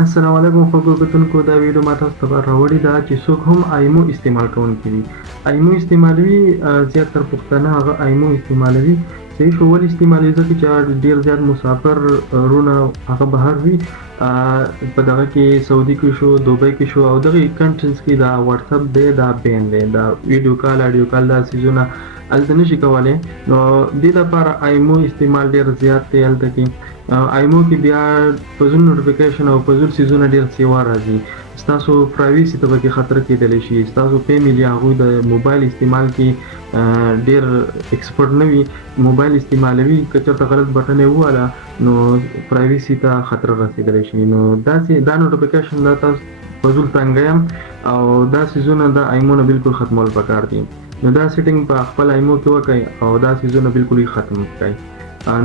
السلام علیکم خوږو کتونکو، دا ویډیو ما تاسو ته راوړې ده چې څوک هم ایمو استعمال کوونکي دي. ایمو استعمالوي زیاتره پښتانه هغه ایمو استعمالوي. صحیح شو، ولې استعمالوي؟ ځکه چې ډېر زیات مسافر رونه هغه بهر وي، په دغه کې سعودي کې شو، دوبۍ کې شو، او دغه کنټریز کې دا واتساپ دی، دا بین دی، دا ویډیو کال اډیو کال دا څیزونه هلته نشي کولی. نو دې لپاره ایمو استعمال ډېر زیات دی هلته کې. ایمو کې بیا فضول نوټیفیکیشن او فضول څیزونه ډېر سیوا راځي. ستاسو پرایویسي ته پکې خطر کېدلی شي. ستاسو فیملي هغوی د موبایل استعمال کې ډېر ایکسپرټ نه وي، موبایل استعمالوي، که چېرته غلط بټن یې وواهله نو پرایویسي ته خطر رسېدلی شي. نو داسې دا نوټیفیکیشن دا تاسو فضول تنګه یم او دا څیزونه د ایمو نه بالکل ختمول پکار دي. نو دا سیټینګ په خپل ایمو کې وکړئ او دا څیزونه بالکل یې ختم کړئ.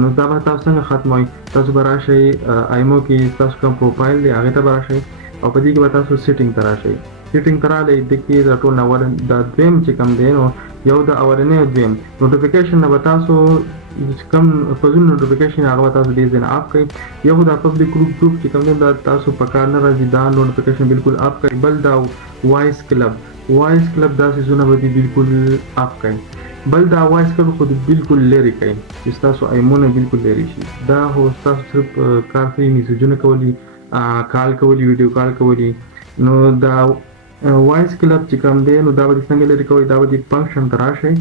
نو دا به تاسو څنګه ختموئ؟ تاسو به راشئ ایمو کې ستاسو کوم پروفایل دی هغې ته به راشئ او په دې کې به تاسو سیټینګ ته راشئ. سیټینګ ته راغلی، د کې د ټول نه دا دویم چې کوم دی نو یو د اولنی او دویم نوټیفیکیشن نه به تاسو کوم فضول نوټیفیکیشن هغه به تاسو ډېر ځای نه اف کړئ. یو دا پبلیک ګروپ چې کوم دی دا تاسو په کار نه راځي، دا نوټیفیکیشن بالکل اف کړئ. بل دا وایس کلب دا څیزونه به دې بالکل اف کړئ. بل دا وایس کلب خو بالکل لرې کړئ چې ستاسو ایمو نه بالکل لرې شي. دا خو ستاسو صرف کار کوي، میسیجونه کولی، کال کولی، ویډیو کال کولی. نو دا وایس کلب چې کوم دی نو دا به څنګه لرې کوئ؟ دا به د فنکشن ته راشئ.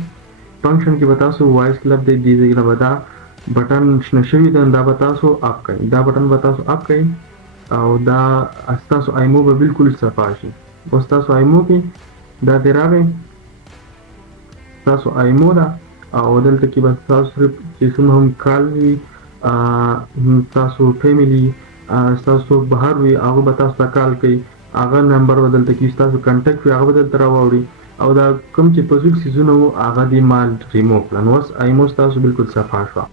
فنکشن کې به تاسو وایس کلب دی، دې ځای نه به دا بټن شنه شوي دی دا به تاسو اپ کړئ. دا بټن به تاسو اپ کړئ او دا ستاسو ایمو به بالکل صفا شي. اوس تاسو ایمو کې دا دی راغی، تاسو ایمو ده او دلته کې به تاسو صرف چې څومره هم کال وي، تاسو فیملي، ستاسو بهر وي، هغه به تاسو ته کال کوي، هغه نمبر به دلته کې ستاسو کنټیکټ وي هغه به دلته راواوړي او دا کوم چې فضول څیزونه وو هغه دې ما ریموو کړه. نو اوس ایمو ستاسو بالکل صفا شوه.